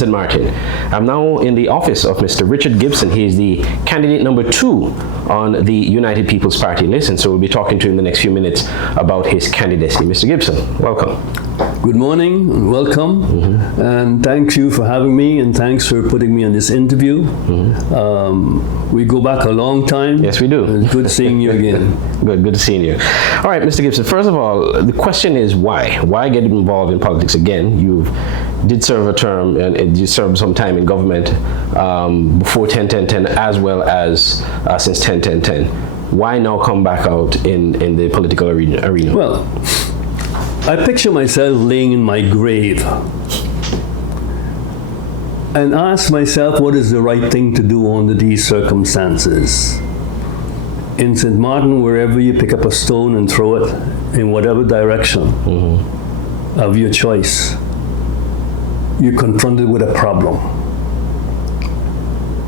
St. Maarten. I'm now in the office of Mr. Richard Gibson. He is the candidate number 2 on the United People's Party list, and so we'll be talking to him in the next few minutes about his candidacy. Mr. Gibson, welcome. Good morning and welcome, and thank you for having me, and thanks for putting me on this interview. We go back a long time. Yes, we do. It's good seeing you again. Good seeing you. All right, Mr. Gibson, first of all, the question is why? Why get involved in politics again? You did serve a term, and you served some time in government before 10-10-10 as well as since 10-10-10. Why now come back out in the political arena? Well, I picture myself laying in my grave and ask myself what is the right thing to do under these circumstances. In St. Maarten, wherever you pick up a stone and throw it in whatever direction of your choice, you're confronted with a problem.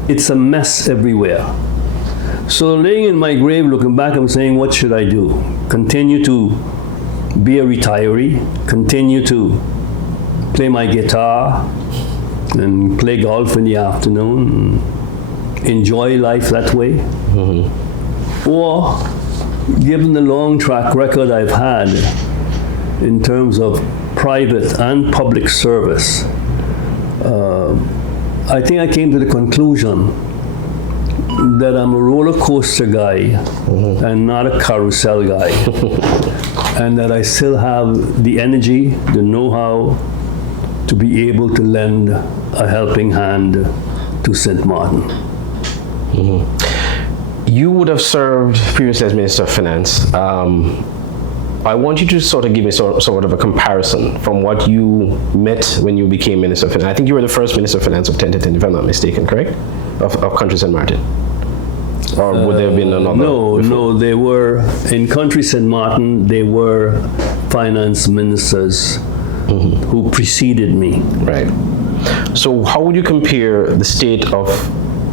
It's a mess everywhere. So laying in my grave, looking back, I'm saying, what should I do? Continue to be a retiree, continue to play my guitar and play golf in the afternoon, and enjoy life that way? Or, given the long track record I've had in terms of private and public service, I think I came to the conclusion that I'm a roller coaster guy and not a carousel guy. And that I still have the energy, the know-how to be able to lend a helping hand to St. Maarten. You would have served previously as Minister of Finance. I want you to sort of give me sort of a comparison from what you met when you became Minister of Finance. I think you were the first Minister of Finance of 10-10, if I'm not mistaken, correct? Of Country St. Maarten. Or would there have been another? No, they were, in Country St. Maarten, they were finance ministers who preceded me. Right. So how would you compare the state of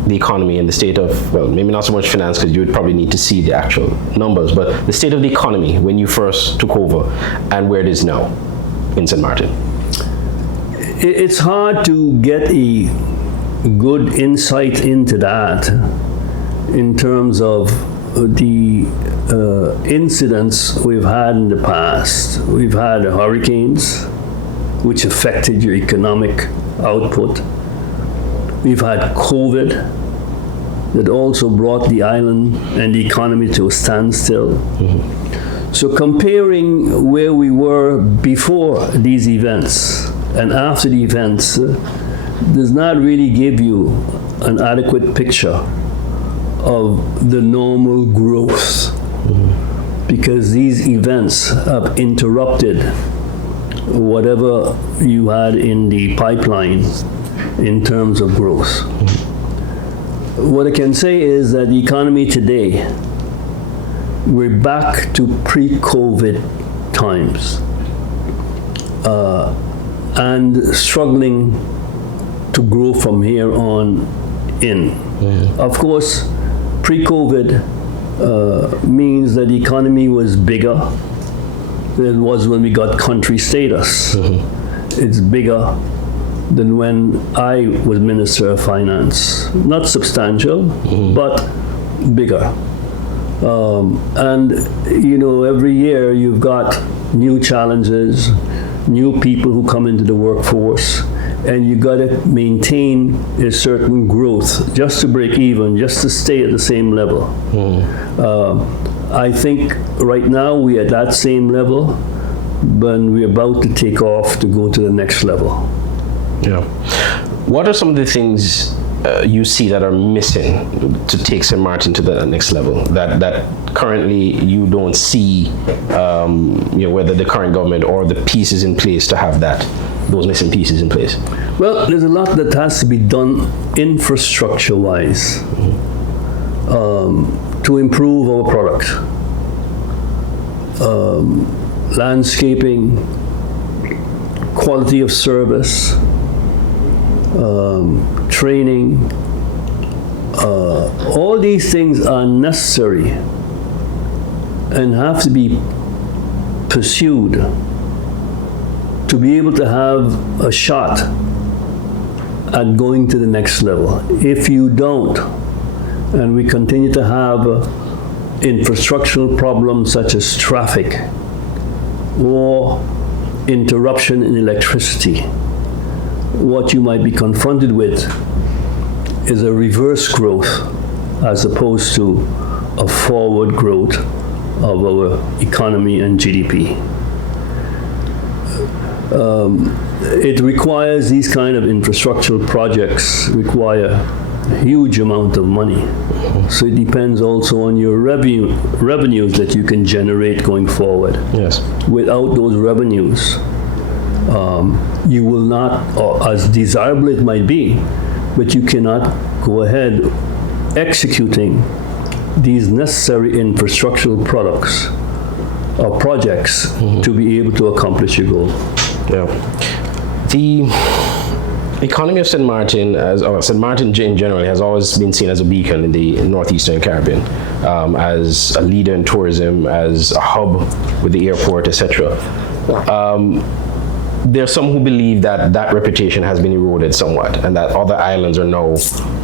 the economy and the state of, well, maybe not so much finance because you would probably need to see the actual numbers, but the state of the economy when you first took over and where it is now in St. Maarten? It's hard to get a good insight into that in terms of the incidents we've had in the past. We've had hurricanes, which affected your economic output. We've had COVID, that also brought the island and the economy to a standstill. So comparing where we were before these events and after the events does not really give you an adequate picture of the normal growth, because these events have interrupted whatever you had in the pipeline in terms of growth. What I can say is that the economy today, we're back to pre-COVID times and struggling to grow from here on in. Of course, pre-COVID means that the economy was bigger than it was when we got country status. It's bigger than when I was Minister of Finance. Not substantial, but bigger. And you know, every year you've got new challenges, new people who come into the workforce, and you got to maintain a certain growth just to break even, just to stay at the same level. I think right now we're at that same level, but we're about to take off to go to the next level. Yeah. What are some of the things you see that are missing to take St. Maarten to the next level that currently you don't see, whether the current government or the pieces in place to have those missing pieces in place? Well, there's a lot that has to be done infrastructure-wise to improve our product. Landscaping, quality of service, training, all these things are necessary and have to be pursued to be able to have a shot at going to the next level. If you don't, and we continue to have infrastructural problems such as traffic or interruption in electricity, what you might be confronted with is a reverse growth as opposed to a forward growth of our economy and GDP. It requires these kind of infrastructural projects require a huge amount of money. So it depends also on your revenues that you can generate going forward. Yes. Without those revenues, you will not, or as desirable it might be, but you cannot go ahead executing these necessary infrastructural products or projects to be able to accomplish your goal. Yeah. The economy of St. Maarten, or St. Maarten in general, has always been seen as a beacon in the northeastern Caribbean, as a leader in tourism, as a hub with the airport, etc. There are some who believe that that reputation has been eroded somewhat, and that other islands are now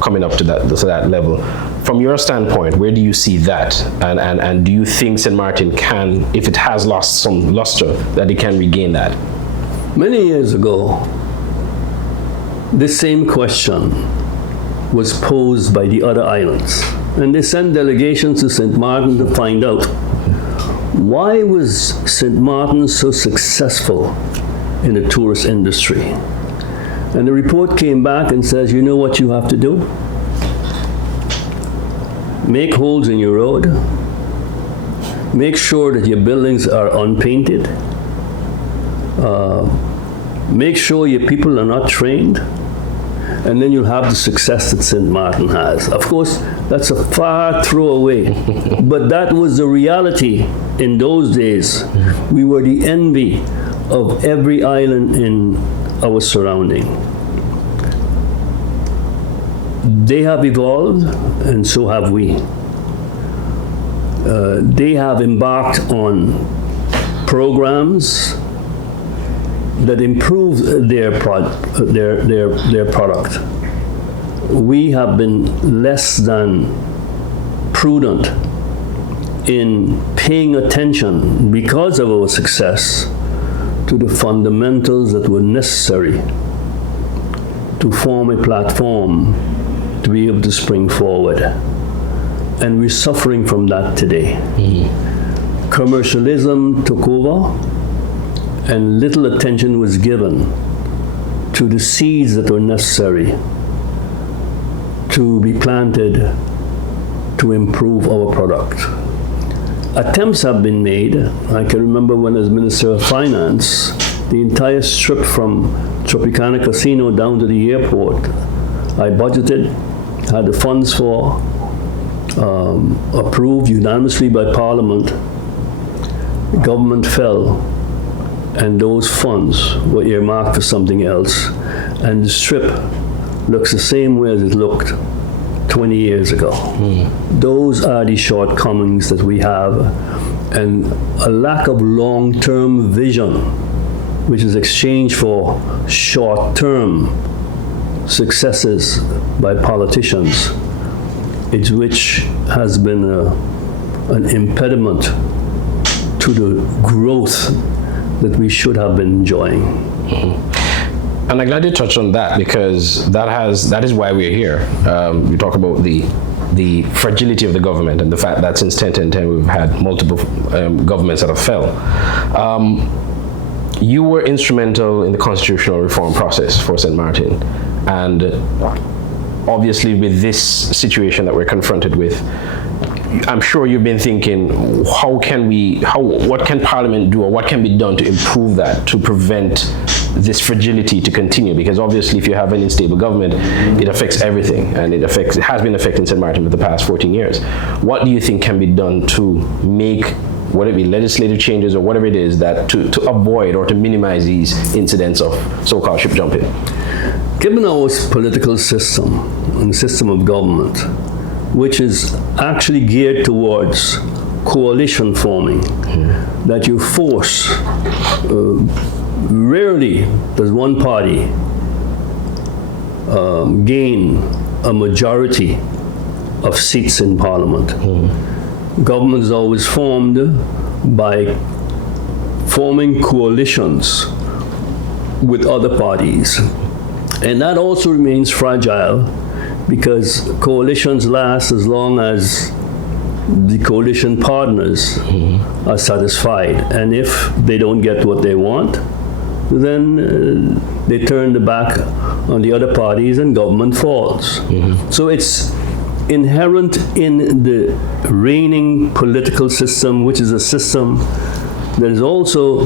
coming up to that level. From your standpoint, where do you see that? And do you think St. Maarten can, if it has lost some luster, that it can regain that? Many years ago, this same question was posed by the other islands, and they sent delegations to St. Maarten to find out why was St. Maarten so successful in the tourist industry. And the report came back and says, you know what you have to do? Make holes in your road, make sure that your buildings are unpainted, make sure your people are not trained, and then you'll have the success that St. Maarten has. Of course, that's a far throwaway, but that was the reality in those days. We were the envy of every island in our surrounding. They have evolved, and so have we. They have embarked on programs that improve their product. We have been less than prudent in paying attention, because of our success, to the fundamentals that were necessary to form a platform to be able to spring forward. And we're suffering from that today. Mm-hmm. Commercialism took over, and little attention was given to the seeds that were necessary to be planted to improve our product. Attempts have been made. I can remember when as Minister of Finance, the entire strip from Tropicana Casino down to the airport, I budgeted, had the funds for, approved unanimously by Parliament. The government fell, and those funds were earmarked for something else, and the strip looks the same way as it looked 20 years ago. Those are the shortcomings that we have, and a lack of long-term vision, which is exchanged for short-term successes by politicians, is which has been an impediment to the growth that we should have been enjoying. And I'm glad you touched on that, because that is why we're here. We talk about the fragility of the government and the fact that since 1010 we've had multiple governments that have fell. You were instrumental in the constitutional reform process for St. Maarten, and obviously with this situation that we're confronted with, I'm sure you've been thinking, what can Parliament do, or what can be done to improve that, to prevent this fragility to continue? Because obviously if you have an unstable government, it affects everything, and it has been affecting St. Maarten for the past 14 years. What do you think can be done to make, whether it be legislative changes or whatever it is, that to avoid or to minimize these incidents of so-called ship jumping? Given our political system and system of government, which is actually geared towards coalition forming, that you force, rarely does one party gain a majority of seats in Parliament. Government is always formed by forming coalitions with other parties. And that also remains fragile because coalitions last as long as the coalition partners are satisfied. And if they don't get what they want, then they turn the back on the other parties and government falls. So it's inherent in the reigning political system, which is a system that is also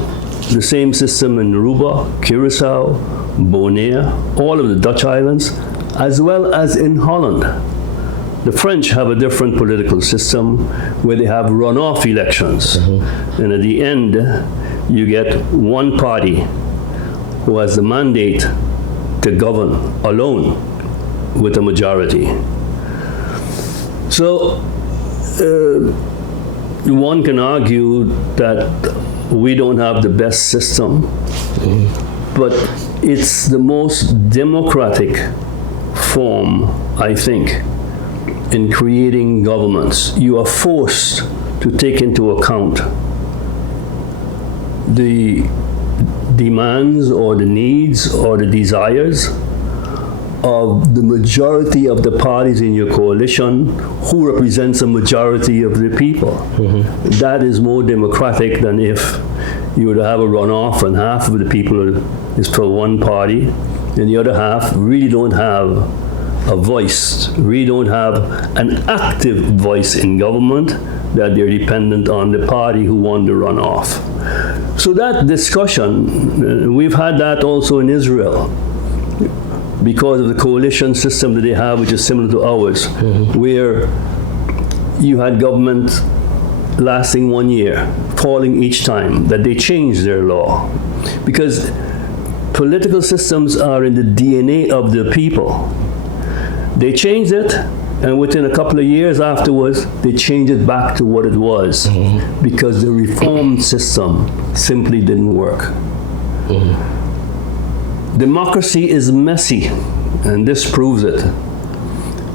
the same system in Aruba, Curacao, Bonaire, all of the Dutch islands, as well as in Holland. The French have a different political system where they have runoff elections. And at the end, you get one party who has the mandate to govern alone with a majority. So one can argue that we don't have the best system, but it's the most democratic form, I think, in creating governments. You are forced to take into account the demands or the needs or the desires of the majority of the parties in your coalition who represents a majority of the people. That is more democratic than if you were to have a runoff and half of the people is for one party and the other half really don't have a voice, really don't have an active voice in government, that they're dependent on the party who won the runoff. So that discussion, we've had that also in Israel, because of the coalition system that they have, which is similar to ours, where you had government lasting 1 year, falling each time, that they changed their law. Because political systems are in the DNA of the people. They changed it, and within a couple of years afterwards, they changed it back to what it was, because the reform system simply didn't work. Democracy is messy, and this proves it,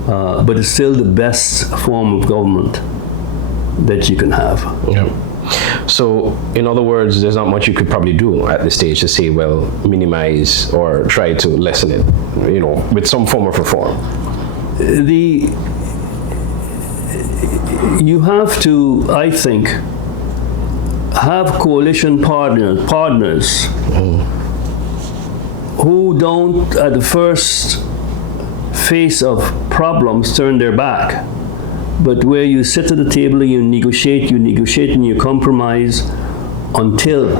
but it's still the best form of government that you can have. So, in other words, there's not much you could probably do at this stage to say, well, minimize or try to lessen it, with some form of reform. You have to, I think, have coalition partners who don't, at the first face of problems, turn their back, but where you sit at the table and you negotiate and you compromise until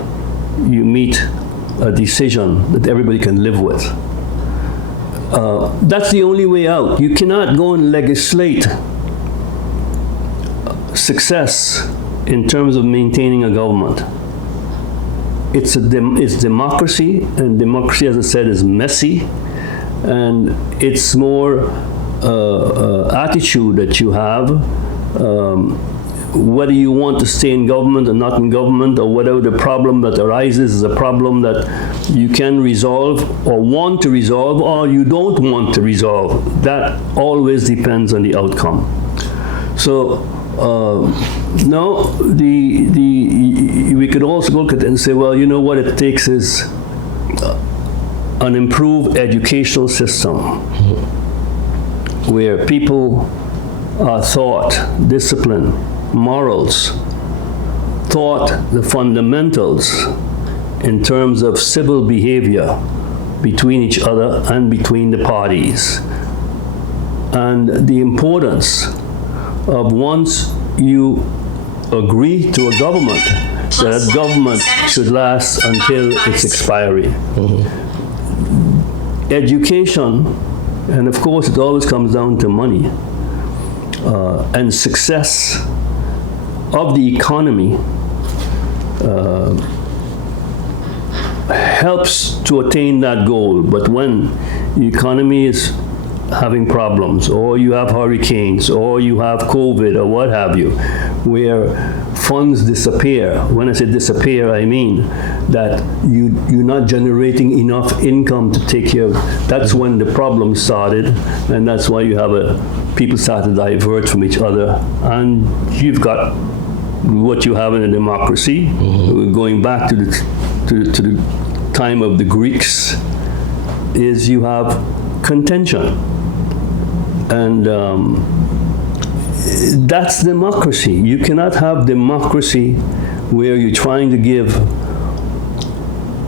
you meet a decision that everybody can live with. That's the only way out. You cannot go and legislate success in terms of maintaining a government. It's democracy, and democracy, as I said, is messy, and it's more attitude that you have, whether you want to stay in government or not in government, or whether the problem that arises is a problem that you can resolve or want to resolve, or you don't want to resolve. That always depends on the outcome. So no, we could also look at it and say, well, you know what it takes is an improved educational system where people are taught discipline, morals, taught the fundamentals in terms of civil behavior between each other and between the parties, and the importance of, once you agree to a government, that government should last until its expiry. Education, and of course it always comes down to money, and success of the economy helps to attain that goal. But when the economy is having problems, or you have hurricanes, or you have COVID, or what have you, where funds disappear. When I say disappear, I mean that you're not generating enough income to take care of. That's when the problem started, and that's why you have people start to divert from each other, and you've got what you have in a democracy. Going back to the time of the Greeks, is you have contention, and that's democracy. You cannot have democracy where you're trying to give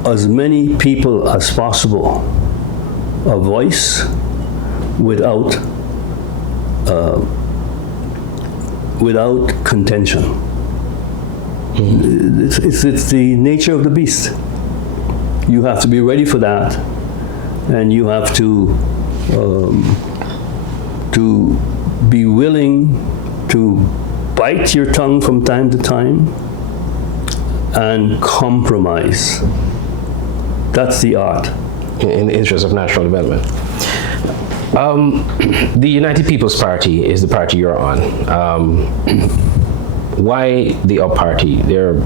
as many people as possible a voice without contention. It's the nature of the beast. You have to be ready for that, and you have to be willing to bite your tongue from time to time and compromise. That's the art. In the interest of national development. The United People's Party is the party you're on. Why the UP party? There are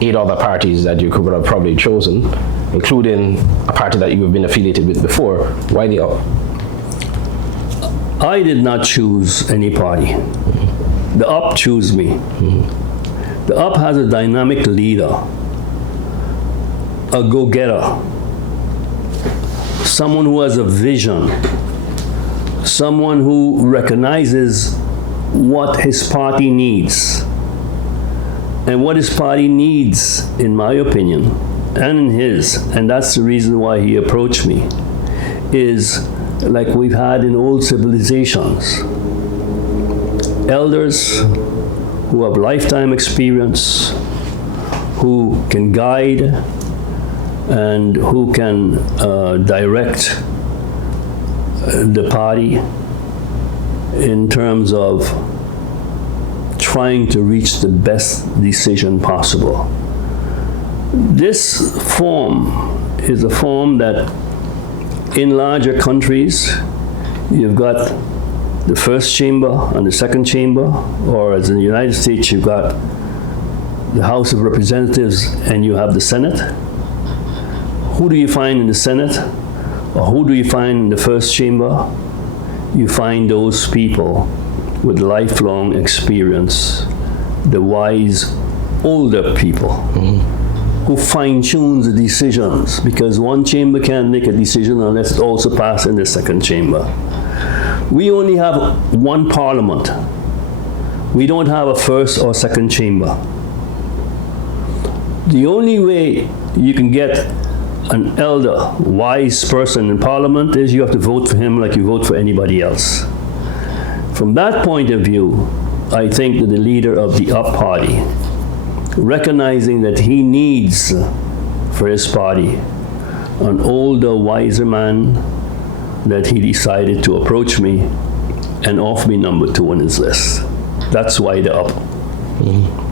8 other parties that you could have probably chosen, including a party that you have been affiliated with before. Why the UP? I did not choose any party. The UP chose me. The UP has a dynamic leader, a go-getter, someone who has a vision, someone who recognizes what his party needs. And what his party needs, in my opinion, and in his, and that's the reason why he approached me, is like we've had in old civilizations. Elders who have lifetime experience, who can guide and who can direct the party in terms of trying to reach the best decision possible. This form is a form that in larger countries, you've got the first chamber and the second chamber, or as in the United States, you've got the House of Representatives and you have the Senate. Who do you find in the Senate, or who do you find in the first chamber? You find those people with lifelong experience, the wise older people who fine-tunes the decisions, because one chamber can't make a decision unless it also passes in the second chamber. We only have one parliament. We don't have a first or second chamber. The only way you can get an elder, wise person in parliament is you have to vote for him like you vote for anybody else. From that point of view, I think that the leader of the UP party, recognizing that he needs for his party an older, wiser man, that he decided to approach me and offer me number 2 on his list. That's why the UP.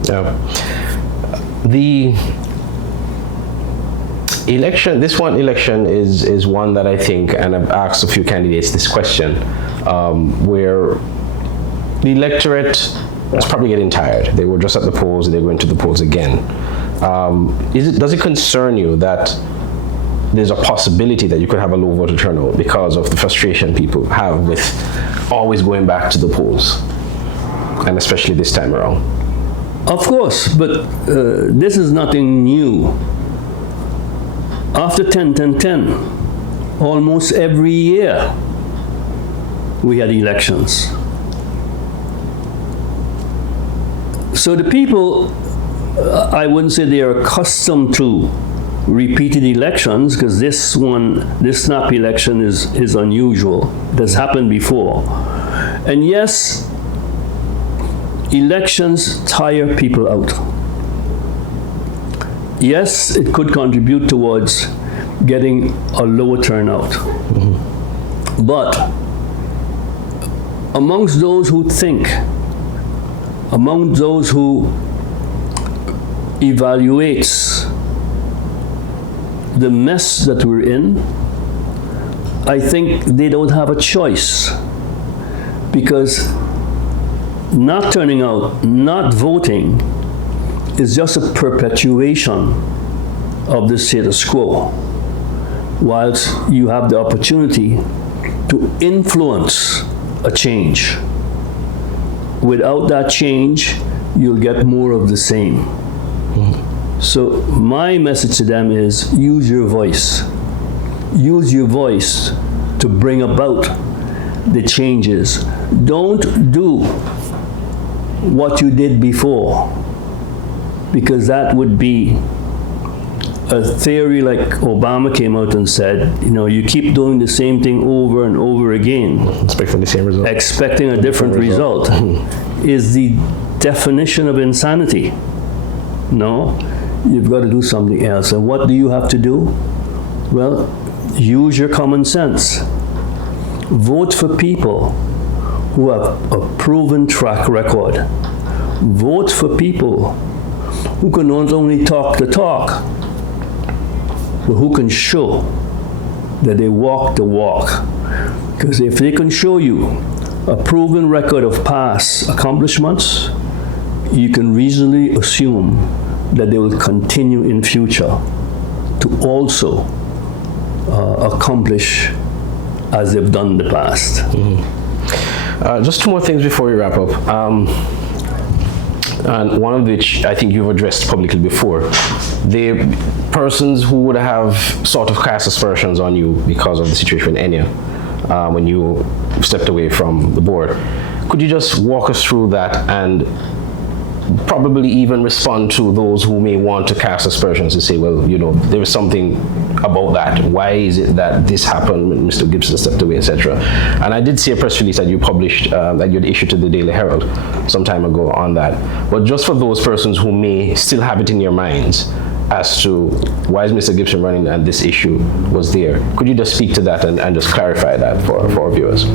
Yeah. The election, this one election is one that I think, and I've asked a few candidates this question, where the electorate is probably getting tired. They were just at the polls, they're going to the polls again. Does it concern you that there's a possibility that you could have a low voter turnout because of the frustration people have with always going back to the polls, and especially this time around? Of course, but this is nothing new. After 10-10-10, almost every year we had elections. So the people, I wouldn't say they are accustomed to repeated elections, because this snap election is unusual. It has happened before. And yes, elections tire people out. Yes, it could contribute towards getting a lower turnout. But amongst those who think, among those who evaluates the mess that we're in, I think they don't have a choice, because not turning out, not voting, is just a perpetuation of the status quo, whilst you have the opportunity to influence a change. Without that change, you'll get more of the same. So my message to them is use your voice. Use your voice to bring about the changes. Don't do what you did before, because that would be a theory like Obama came out and said, you keep doing the same thing over and over again. Expecting the same result. Expecting a different result is the definition of insanity. No, you've got to do something else. And what do you have to do? Well, use your common sense. Vote for people who have a proven track record. Vote for people who can not only talk the talk, but who can show that they walk the walk. Because if they can show you a proven record of past accomplishments, you can reasonably assume that they will continue in future to also accomplish as they've done in the past. Just two more things before we wrap up. And one of which I think you've addressed publicly before. The persons who would have sort of cast aspersions on you because of the situation in Enya, when you stepped away from the board. Could you just walk us through that and probably even respond to those who may want to cast aspersions and say, well, there was something about that. Why is it that this happened when Mr. Gibson stepped away, etc.? And I did see a press release that you published, that you had issued to the Daily Herald some time ago on that. But just for those persons who may still have it in your minds as to why is Mr. Gibson running and this issue was there, could you just speak to that and just clarify that for our viewers?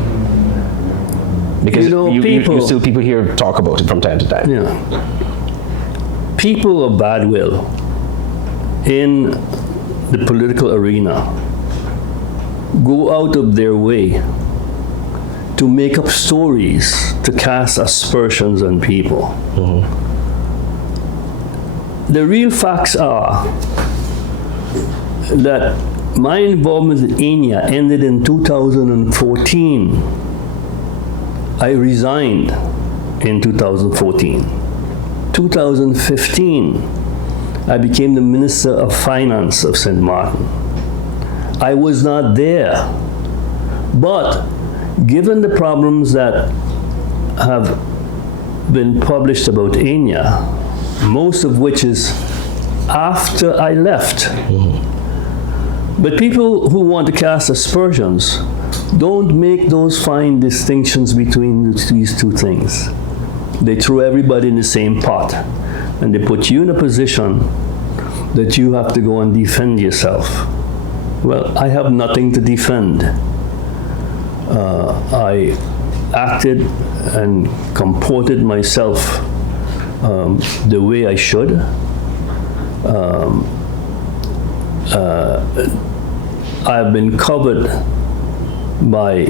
Because people here talk about it from time to time. Yeah. People of bad will in the political arena go out of their way to make up stories to cast aspersions on people. The real facts are that my involvement in Enya ended in 2014. I resigned in 2014. 2015, I became the Minister of Finance of St. Maarten. I was not there. But given the problems that have been published about Enya, most of which is after I left, but people who want to cast aspersions don't make those fine distinctions between these two things. They throw everybody in the same pot, and they put you in a position that you have to go and defend yourself. Well, I have nothing to defend. I acted and comported myself the way I should. I've been covered by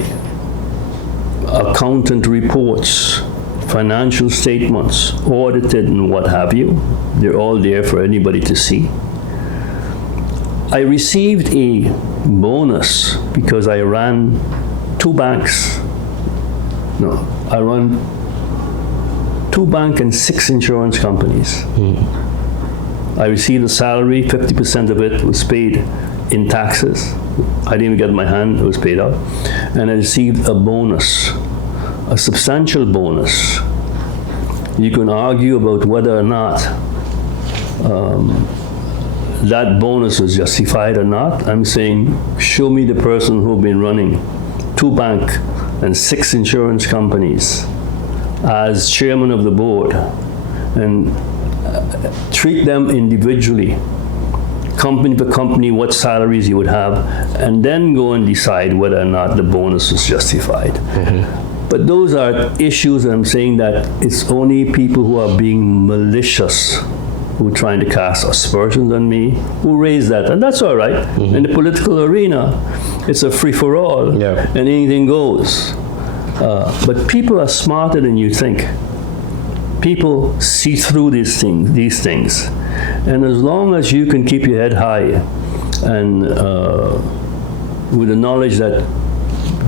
accountant reports, financial statements, audited and what have you. They're all there for anybody to see. I received a bonus because I ran 2 banks. No, I run 2 banks and 6 insurance companies. I received a salary, 50% of it was paid in taxes. I didn't even get my hand, it was paid out. And I received a bonus, a substantial bonus. You can argue about whether or not that bonus was justified or not. I'm saying, show me the person who's been running 2 banks and 6 insurance companies as chairman of the board, and treat them individually, company per company, what salaries you would have, and then go and decide whether or not the bonus is justified. But those are issues, and I'm saying that it's only people who are being malicious, who are trying to cast aspersions on me, who raise that, and that's all right. In the political arena, it's a free-for-all, and anything goes. But people are smarter than you think. People see through these things. And as long as you can keep your head high and with the knowledge that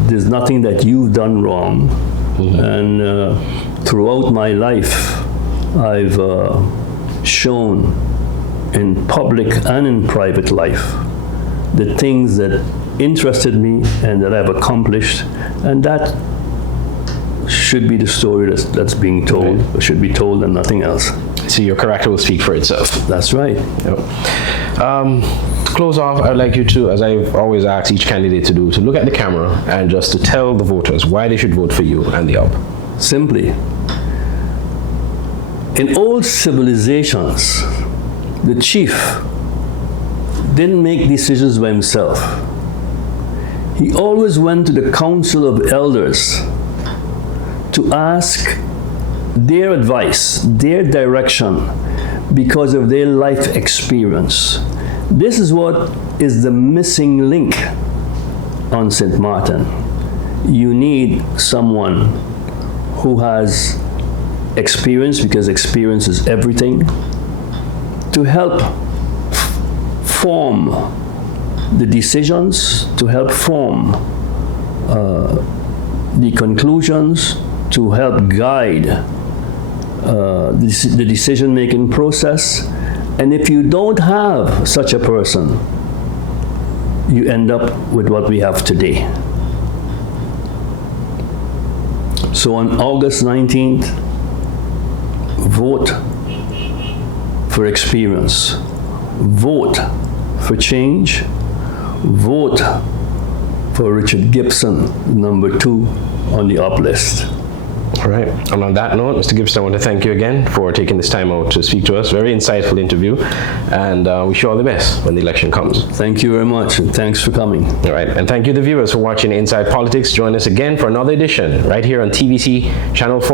there's nothing that you've done wrong, and throughout my life, I've shown in public and in private life the things that interested me and that I've accomplished, and that should be the story that's being told, or should be told, and nothing else. So your character will speak for itself. That's right. Yep. To close off, I'd like you to, as I've always asked each candidate to do, to look at the camera and just to tell the voters why they should vote for you and the UP. Simply, in old civilizations, the chief didn't make decisions by himself. He always went to the council of elders to ask their advice, their direction, because of their life experience. This is what is the missing link on St. Maarten. You need someone who has experience, because experience is everything, to help form the decisions, to help form the conclusions, to help guide the decision-making process. And if you don't have such a person, you end up with what we have today. So on August 19th, vote for experience, vote for change, vote for Richard Gibson, #2 on the UP list. All right. And on that note, Mr. Gibson, I want to thank you again for taking this time out to speak to us. Very insightful interview, and wish you all the best when the election comes. Thank you very much, and thanks for coming. All right. And thank you, the viewers, for watching Inside Politics. Join us again for another edition right here on TVC Channel 4.